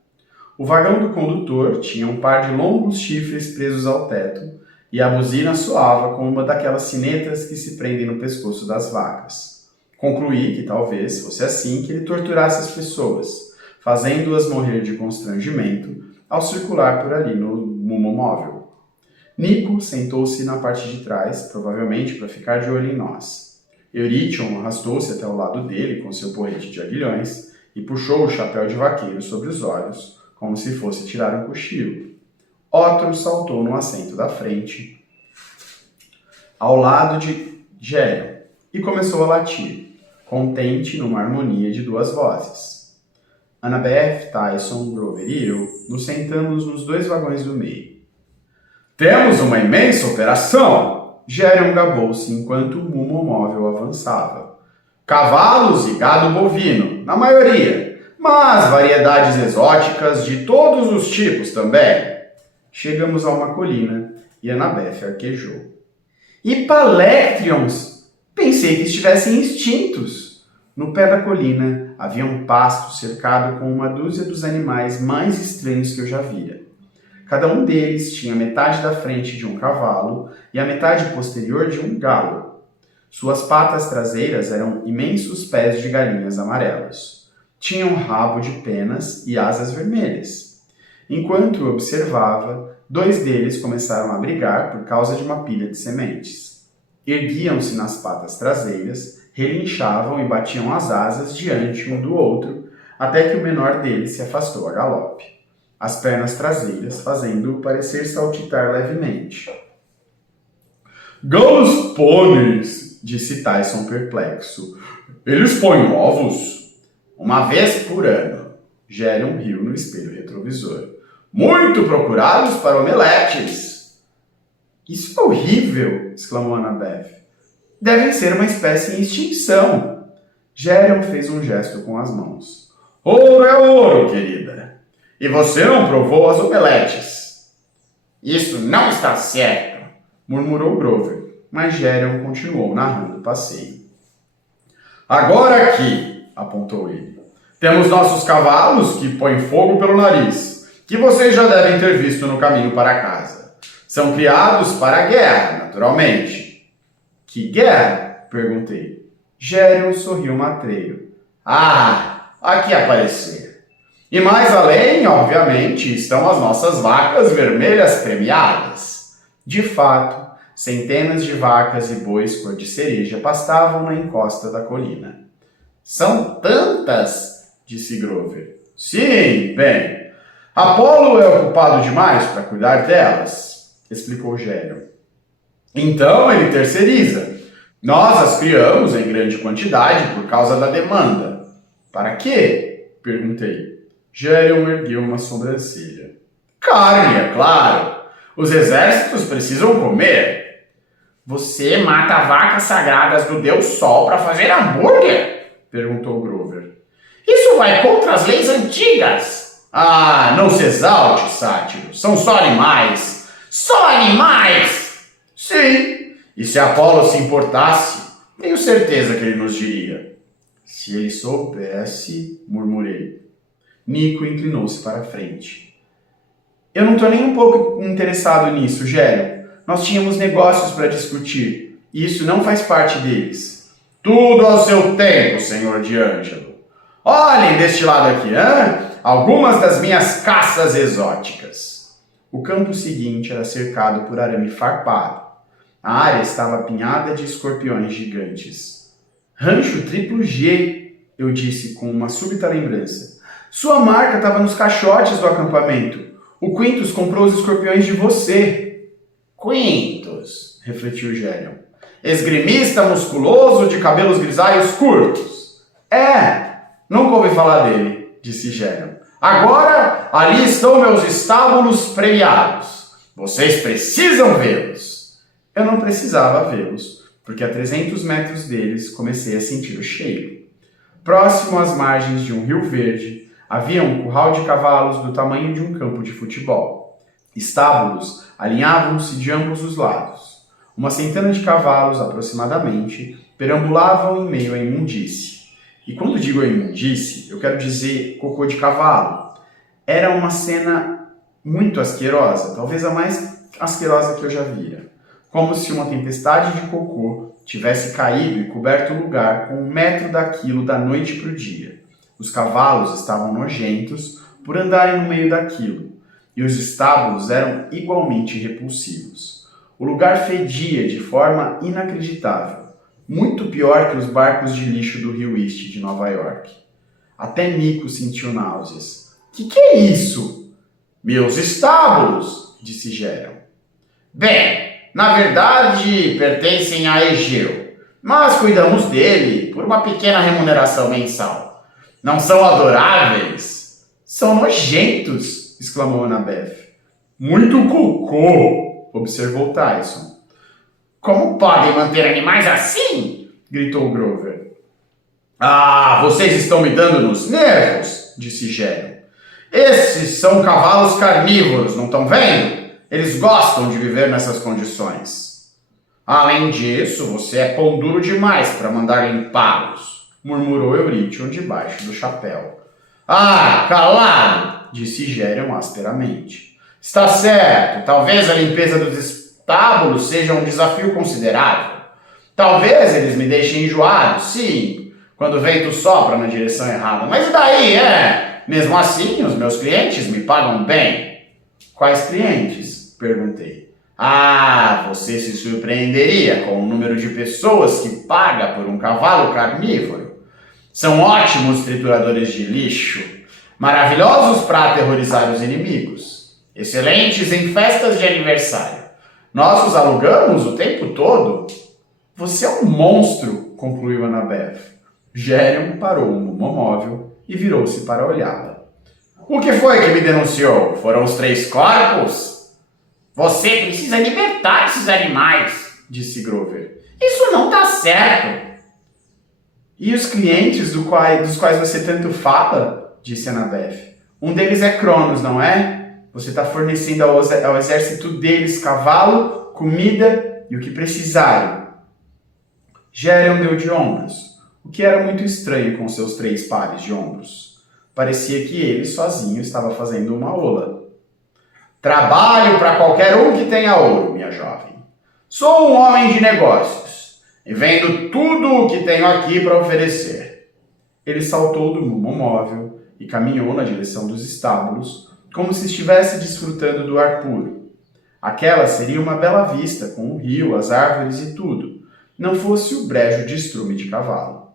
O vagão do condutor tinha um par de longos chifres presos ao teto e a buzina soava como uma daquelas sinetas que se prendem no pescoço das vacas. Concluí que talvez fosse assim que ele torturasse as pessoas, fazendo-as morrer de constrangimento ao circular por ali no mumomóvel. Nico sentou-se na parte de trás, provavelmente para ficar de olho em nós. Eurytion arrastou-se até o lado dele com seu porrete de aguilhões e puxou o chapéu de vaqueiro sobre os olhos, como se fosse tirar um cochilo. Otto saltou no assento da frente, ao lado de Gélion, e começou a latir, contente numa harmonia de duas vozes. Annabeth, Tyson, Grover e eu nos sentamos nos dois vagões do meio. Temos uma imensa operação! Gélion gabou-se enquanto o mumomóvel avançava. Cavalos e gado bovino, na maioria, mas variedades exóticas de todos os tipos também. Chegamos a uma colina e Annabeth arquejou. E Palectrions! Pensei que estivessem extintos. No pé da colina havia um pasto cercado com uma dúzia dos animais mais estranhos que eu já vira. Cada um deles tinha metade da frente de um cavalo e a metade posterior de um galo. Suas patas traseiras eram imensos pés de galinhas amarelos. Tinham rabo de penas e asas vermelhas. Enquanto eu observava, dois deles começaram a brigar por causa de uma pilha de sementes. Erguiam-se nas patas traseiras, relinchavam e batiam as asas diante um do outro, até que o menor deles se afastou a galope, as pernas traseiras fazendo-o parecer saltitar levemente. Galos pôneis, disse Tyson perplexo. Eles põem ovos? Uma vez por ano. Gélion riu no espelho retrovisor. Muito procurados para omeletes. Isso é horrível, exclamou Annabeth. Devem ser uma espécie em extinção. Gélion fez um gesto com as mãos. Ouro é ouro, querida. E você não provou as omeletes. Isso não está certo, murmurou Grover, mas Gélion continuou narrando o passeio. Agora aqui, apontou ele, temos nossos cavalos que põem fogo pelo nariz, que vocês já devem ter visto no caminho para casa. São criados para a guerra, naturalmente. Que guerra? Perguntei. Gélion sorriu matreiro. Ah, aqui apareceu. E mais além, obviamente, estão as nossas vacas vermelhas premiadas. De fato, centenas de vacas e bois cor de cereja pastavam na encosta da colina. São tantas, disse Grover. Sim, bem. Apolo é ocupado demais para cuidar delas, explicou Gélion. Então ele terceiriza. Nós as criamos em grande quantidade por causa da demanda. Para quê? Perguntei. Gélion ergueu uma sobrancelha. Carne, é claro. Os exércitos precisam comer. Você mata vacas sagradas do Deus Sol para fazer hambúrguer? Perguntou Grover. Isso vai contra as leis antigas. Ah, não se exalte, sátiro. São só animais. Só animais? Sim. E se Apolo se importasse, tenho certeza que ele nos diria. Se ele soubesse, murmurei. Nico inclinou-se para a frente. Eu não estou nem um pouco interessado nisso, Gélion. Nós tínhamos negócios para discutir, e isso não faz parte deles. Tudo ao seu tempo, senhor D'Angelo. Olhem deste lado aqui, hein? Algumas das minhas caças exóticas. O campo seguinte era cercado por arame farpado. A área estava apinhada de escorpiões gigantes. Rancho Triplo G, eu disse com uma súbita lembrança. Sua marca estava nos caixotes do acampamento. O Quintus comprou os escorpiões de você. Quintus, refletiu Gélion. Esgrimista musculoso de cabelos grisalhos curtos. Nunca ouvi falar dele, disse Gélion. Agora, ali estão meus estábulos premiados. Vocês precisam vê-los. Eu não precisava vê-los, porque a 300 metros deles comecei a sentir o cheiro. Próximo às margens de um rio verde, havia um curral de cavalos do tamanho de um campo de futebol. Estábulos alinhavam-se de ambos os lados. Uma centena de cavalos, aproximadamente, perambulavam em meio à imundície. E quando digo imundície, eu quero dizer cocô de cavalo. Era uma cena muito asquerosa, talvez a mais asquerosa que eu já vira. Como se uma tempestade de cocô tivesse caído e coberto o lugar com 1 metro daquilo da noite para o dia. Os cavalos estavam nojentos por andarem no meio daquilo, e os estábulos eram igualmente repulsivos. O lugar fedia de forma inacreditável, muito pior que os barcos de lixo do Rio East de Nova York. Até Nico sentiu náuseas. Que é isso? Meus estábulos, disse Gélion. Bem, na verdade pertencem a Egeu, mas cuidamos dele por uma pequena remuneração mensal. Não são adoráveis? São nojentos, exclamou Annabeth. Muito cocô, observou Tyson. Como podem manter animais assim? Gritou Grover. Vocês estão me dando nos nervos, disse Gélion. Esses são cavalos carnívoros, não estão vendo? Eles gostam de viver nessas condições. Além disso, você é pão duro demais para mandar limpá-los, murmurou Eurytion debaixo do chapéu. Calado, disse Gélion asperamente. Está certo, talvez a limpeza dos estábulos seja um desafio considerável. Talvez eles me deixem enjoado, sim, quando o vento sopra na direção errada. Mas e daí, Mesmo assim, os meus clientes me pagam bem. Quais clientes? Perguntei. Você se surpreenderia com o número de pessoas que paga por um cavalo carnívoro. São ótimos trituradores de lixo, maravilhosos para aterrorizar os inimigos, excelentes em festas de aniversário. Nós os alugamos o tempo todo. Você é um monstro, concluiu Annabeth. Gélion parou no momóvel e virou-se para olhá-la. O que foi que me denunciou? Foram os 3 corpos? Você precisa libertar esses animais, disse Grover. Isso não dá certo. E os clientes dos quais você tanto fala? Disse Annabeth. Um deles é Cronos, não é? Você está fornecendo ao exército deles cavalo, comida e o que precisarem. Gélion deu de ombros, o que era muito estranho com seus 3 pares de ombros. Parecia que ele sozinho estava fazendo uma ola. Trabalho para qualquer um que tenha ouro, minha jovem. Sou um homem de negócios e vendo tudo o que tenho aqui para oferecer. Ele saltou do momóvel e caminhou na direção dos estábulos, como se estivesse desfrutando do ar puro. Aquela seria uma bela vista, com o rio, as árvores e tudo, não fosse o brejo de estrume de cavalo.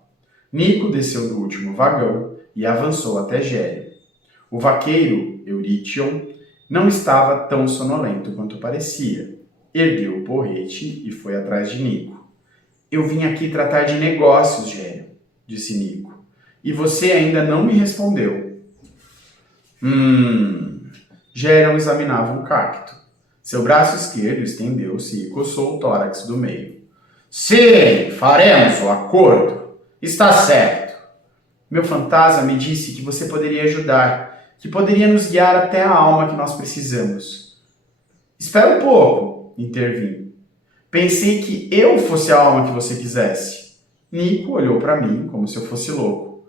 Nico desceu do último vagão e avançou até Gélion. O vaqueiro, Eurytion, não estava tão sonolento quanto parecia. Ergueu o porrete e foi atrás de Nico. Eu vim aqui tratar de negócios, Gélion, disse Nico. E você ainda não me respondeu. Gélion examinava um cacto. Seu braço esquerdo estendeu-se e coçou o tórax do meio. Sim, faremos o acordo. Está certo. Meu fantasma me disse que você poderia ajudar, que poderia nos guiar até a alma que nós precisamos. Espera um pouco, intervim. Pensei que eu fosse a alma que você quisesse. Nico olhou para mim como se eu fosse louco.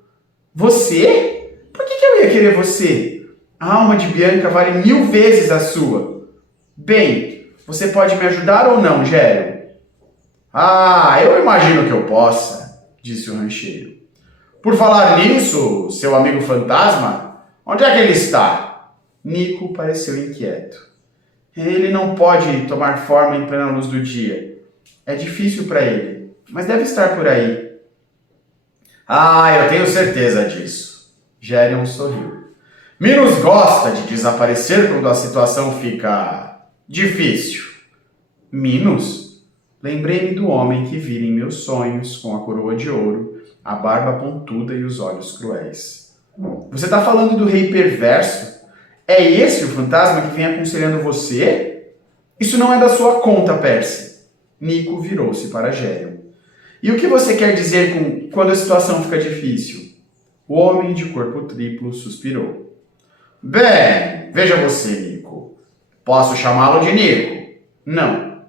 Você? Por que eu ia querer você? A alma de Bianca vale 1000 vezes a sua. Bem, você pode me ajudar ou não, Gélion? Eu imagino que eu possa, disse o rancheiro. Por falar nisso, seu amigo fantasma, onde é que ele está? Nico pareceu inquieto. Ele não pode tomar forma em plena luz do dia. É difícil para ele, mas deve estar por aí. Ah, eu tenho certeza disso. Gerion sorriu. Minos gosta de desaparecer quando a situação fica difícil. Minos? Lembrei-me do homem que vira em meus sonhos com a coroa de ouro, a barba pontuda e os olhos cruéis. Você está falando do rei perverso? É esse o fantasma que vem aconselhando você? Isso não é da sua conta, Percy. Nico virou-se para Gerion. E o que você quer dizer com quando a situação fica difícil? O homem de corpo triplo suspirou. Bem, veja você, Nico. Posso chamá-lo de Nico? Não.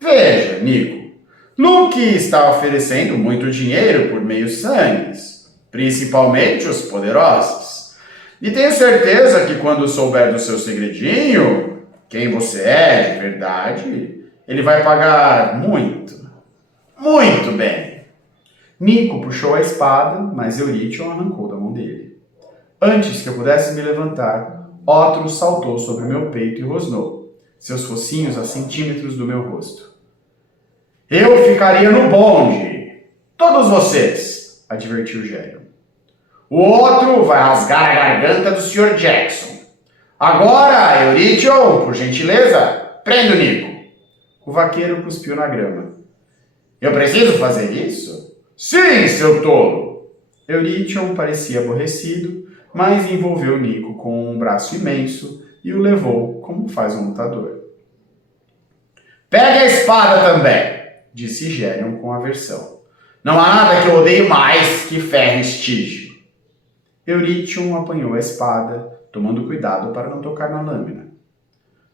Veja, Nico. Luke está oferecendo muito dinheiro por meios sangues, principalmente os poderosos. E tenho certeza que quando souber do seu segredinho, quem você é de verdade, ele vai pagar muito. Muito bem. Nico puxou a espada, mas Eurytion arrancou da mão dele. Antes que eu pudesse me levantar, Otro saltou sobre meu peito e rosnou, seus focinhos a centímetros do meu rosto. Eu ficaria no bonde. Todos vocês, advertiu Gerion. O outro vai rasgar a garganta do Sr. Jackson. Agora, Eurytion, por gentileza, prenda o Nico. O vaqueiro cuspiu na grama. Eu preciso fazer isso? Sim, seu tolo! Eurytion parecia aborrecido, mas envolveu Nico com um braço imenso e o levou como faz um lutador. Pegue a espada também, disse Gerion com aversão. Não há nada que eu odeie mais que ferro e estígio. Eurytion apanhou a espada, tomando cuidado para não tocar na lâmina.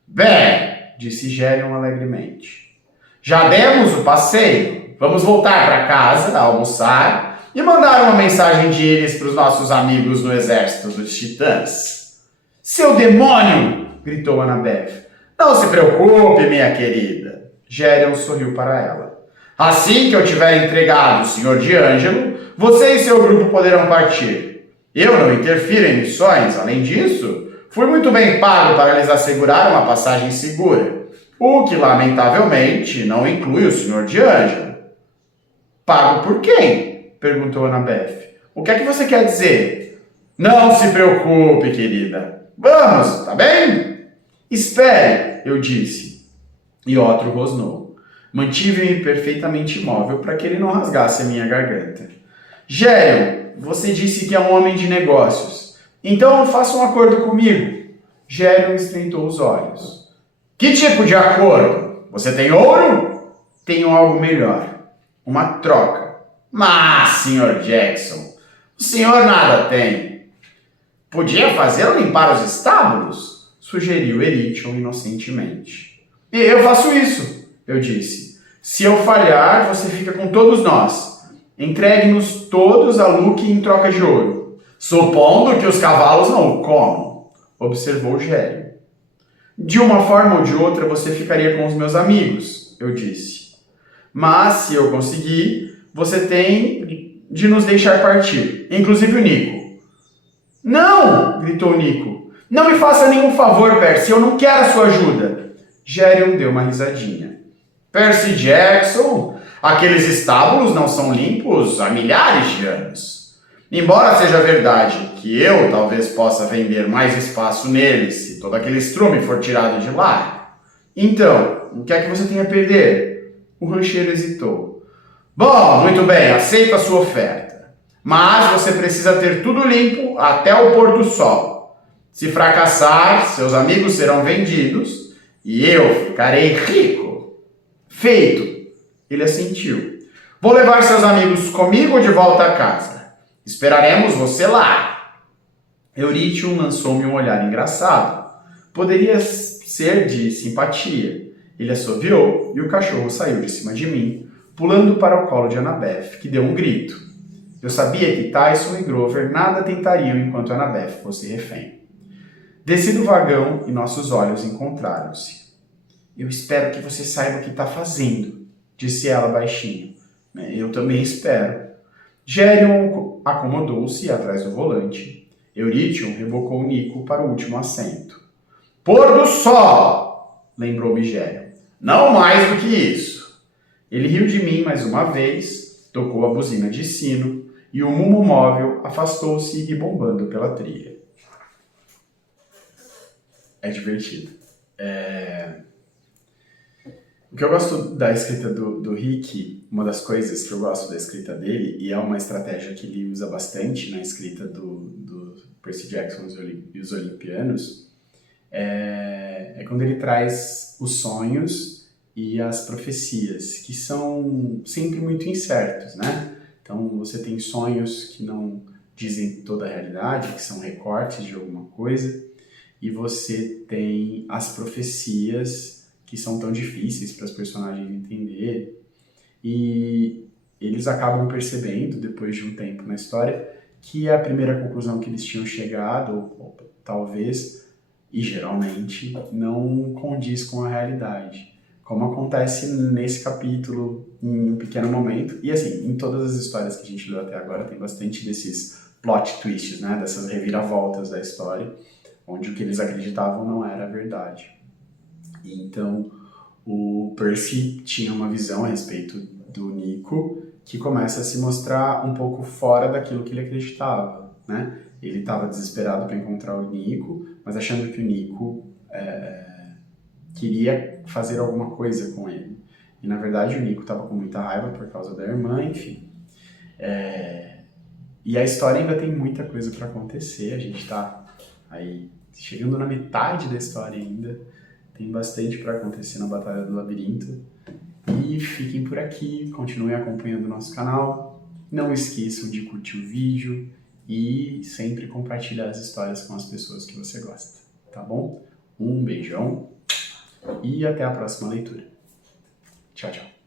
Bem, disse Gerion alegremente. Já demos o passeio. Vamos voltar para casa, almoçar e mandar uma mensagem de íris para os nossos amigos no exército dos titãs. Seu demônio! Gritou Annabeth. Não se preocupe, minha querida. Gerion sorriu para ela. Assim que eu tiver entregado o Sr. D'Angelo, você e seu grupo poderão partir. Eu não interfiro em missões, além disso, fui muito bem pago para lhes assegurar uma passagem segura, o que, lamentavelmente, não inclui o Sr. D'Angelo. Pago por quem? Perguntou Annabeth. O que é que você quer dizer? Não se preocupe, querida. Vamos, tá bem? Espere, eu disse. E Otro rosnou. Mantive-me perfeitamente imóvel para que ele não rasgasse a minha garganta. Gerion, você disse que é um homem de negócios. Então faça um acordo comigo. Gerion estreitou os olhos. Que tipo de acordo? Você tem ouro? Tenho algo melhor. Uma troca. Mas, Sr. Jackson, o senhor nada tem. Podia fazê-lo limpar os estábulos? Sugeriu Eurytion inocentemente. E eu faço isso, eu disse. Se eu falhar, você fica com todos nós. Entregue-nos todos a Luke em troca de ouro. Supondo que os cavalos não o comam, observou Gerion. De uma forma ou de outra, você ficaria com os meus amigos, eu disse. Mas, se eu conseguir, você tem de nos deixar partir, inclusive o Nico. Não! Gritou Nico. Não me faça nenhum favor, Percy, eu não quero a sua ajuda. Gerion deu uma risadinha. Percy Jackson, aqueles estábulos não são limpos há milhares de anos. Embora seja verdade que eu talvez possa vender mais espaço neles se todo aquele estrume for tirado de lá. Então, o que é que você tem a perder? O rancheiro hesitou. Bom, muito bem, aceito a sua oferta. Mas você precisa ter tudo limpo até o pôr do sol. Se fracassar, seus amigos serão vendidos e eu ficarei rico. Feito. Ele assentiu. Vou levar seus amigos comigo de volta a casa. Esperaremos você lá. Eurytion lançou-me um olhar engraçado. Poderia ser de simpatia. Ele assoviou e o cachorro saiu de cima de mim, pulando para o colo de Annabeth, que deu um grito. Eu sabia que Tyson e Grover nada tentariam enquanto Annabeth fosse refém. Desci do vagão e nossos olhos encontraram-se. Eu espero que você saiba o que está fazendo, disse ela baixinho. Eu também espero. Gerion acomodou-se atrás do volante. Eurytion rebocou Nico para o último assento. Pôr do sol! lembrou Migério. Não mais do que isso. Ele riu de mim mais uma vez, tocou a buzina de sino e o mumo móvel afastou-se ribombando pela trilha. É divertido. O que eu gosto da escrita do Rick, uma das coisas que eu gosto da escrita dele, e é uma estratégia que ele usa bastante na escrita do Percy Jackson e os Olimpianos, é quando ele traz os sonhos e as profecias, que são sempre muito incertos, né? Então você tem sonhos que não dizem toda a realidade, que são recortes de alguma coisa, e você tem as profecias que são tão difíceis para os personagens entenderem, e eles acabam percebendo, depois de um tempo na história, que a primeira conclusão que eles tinham chegado, ou talvez, e geralmente, não condiz com a realidade. Como acontece nesse capítulo, em um pequeno momento, e assim, em todas as histórias que a gente leu até agora, tem bastante desses plot twists, né, dessas reviravoltas da história, onde o que eles acreditavam não era a verdade. Então, o Percy tinha uma visão a respeito do Nico que começa a se mostrar um pouco fora daquilo que ele acreditava, né? Ele estava desesperado para encontrar o Nico, mas achando que o Nico queria fazer alguma coisa com ele. E, na verdade, o Nico estava com muita raiva por causa da irmã, enfim. E a história ainda tem muita coisa para acontecer, a gente está aí chegando na metade da história ainda. Tem bastante para acontecer na Batalha do Labirinto. E fiquem por aqui, continuem acompanhando o nosso canal. Não esqueçam de curtir o vídeo e sempre compartilhar as histórias com as pessoas que você gosta, tá bom? Um beijão e até a próxima leitura. Tchau, tchau.